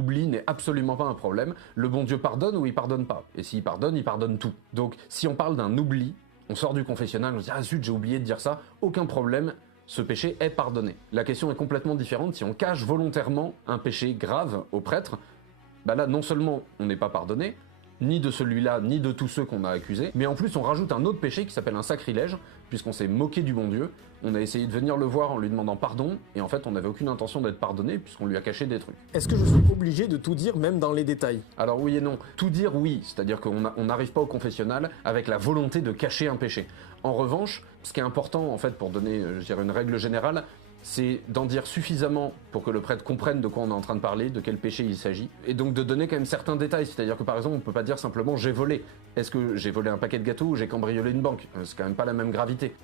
L'oubli n'est absolument pas un problème. Le bon Dieu pardonne ou il pardonne pas. Et s'il pardonne tout. Donc si on parle d'un oubli, on sort du confessionnal, on se dit ah zut j'ai oublié de dire ça, aucun problème, ce péché est pardonné. La question est complètement différente si on cache volontairement un péché grave au prêtre, bah là non seulement on n'est pas pardonné, ni de celui-là, ni de tous ceux qu'on a accusés, mais en plus on rajoute un autre péché qui s'appelle un sacrilège, puisqu'on s'est moqué du bon Dieu, on a essayé de venir le voir en lui demandant pardon, et en fait on n'avait aucune intention d'être pardonné, puisqu'on lui a caché des trucs. Est-ce que je suis obligé de tout dire, même dans les détails? Alors oui et non. Tout dire oui, c'est-à-dire qu'on n'arrive pas au confessionnal avec la volonté de cacher un péché. En revanche, ce qui est important en fait pour donner, je dirais, une règle générale, c'est d'en dire suffisamment pour que le prêtre comprenne de quoi on est en train de parler, de quel péché il s'agit, et donc de donner quand même certains détails, c'est-à-dire que par exemple on peut pas dire simplement j'ai volé. Est-ce que j'ai volé un paquet de gâteaux ou j'ai cambriolé une banque? C'est quand même pas la même gravité.